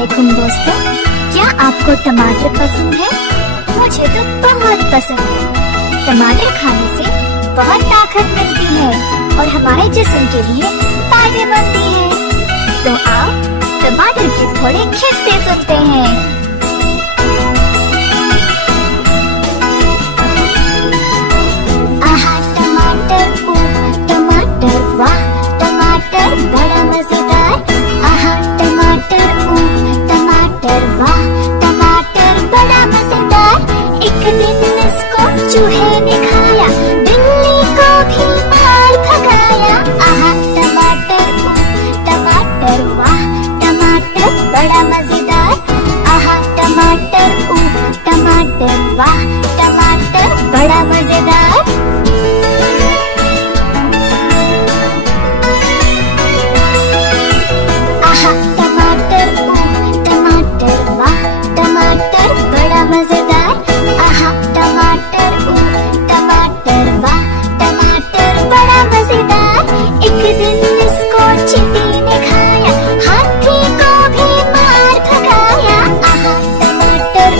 अस्सलामुअलैकुम दोस्तों, क्या आपको टमाटर पसंद है? मुझे तो बहुत पसंद है। टमाटर खाने से बहुत ताकत मिलती है और हमारे जिस्म के लिए फायदेमंद भी है। तो आओ टमाटर के थोड़े किस्से सुनते हैं। आहा टमाटर, टमाटर वाह, टमाटर बड़ा मजेदार। आहा टमाटर, टमाटर वाह, टमाटर बड़ा मजेदार। एक दिन इसको चूहे ने खाया, बिल्ली को भी मार भगाया। आहा टमाटर, टमाटर वाह, टमाटर बड़ा मजेदार। आहा टमाटर, टमाटर वाह, टमाटर बड़ा मजेदार। आहा टमाटर, टमाटर वाह, टमाटर बड़ा मजेदार। आहा टमाटर, टमाटर वाह, टमाटर बड़ा मजेदार। एक दिन इसको चींटी ने खाया, हाथी को भी मार भगाया। आहा टमाटर,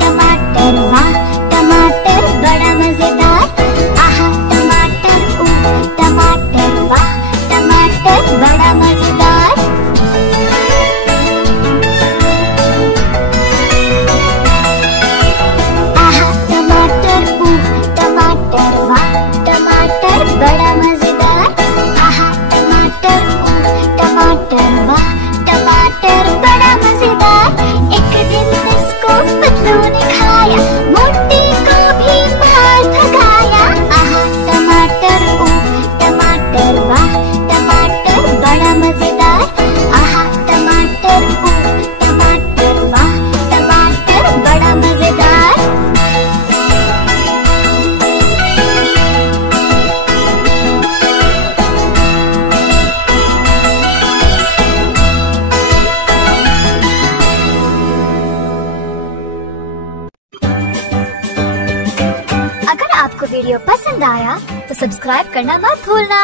टमाटर वाह, टमाटर बड़ा मजेदार। आहा टमाटर, टमाटर वाह, टमाटर बड़ा मजेदार। आहा टमाटर, टमाटर वाह, टमाटर बड़ा मजेदार। आहा टमाटर, टमाटर वाह, टमाटर बड़ा मजेदार। एक दिन इसको पतलू ने खाया, मोटी को भी मार भगाया। आहा टमाटर, टमाटर वाह, टमाटर बड़ा मजेदार। आहा टमाटर, टमाटर वाह, टमाटर बड़ा मजेदार। अगर आपको वीडियो पसंद आया तो सब्सक्राइब करना मत भूलना।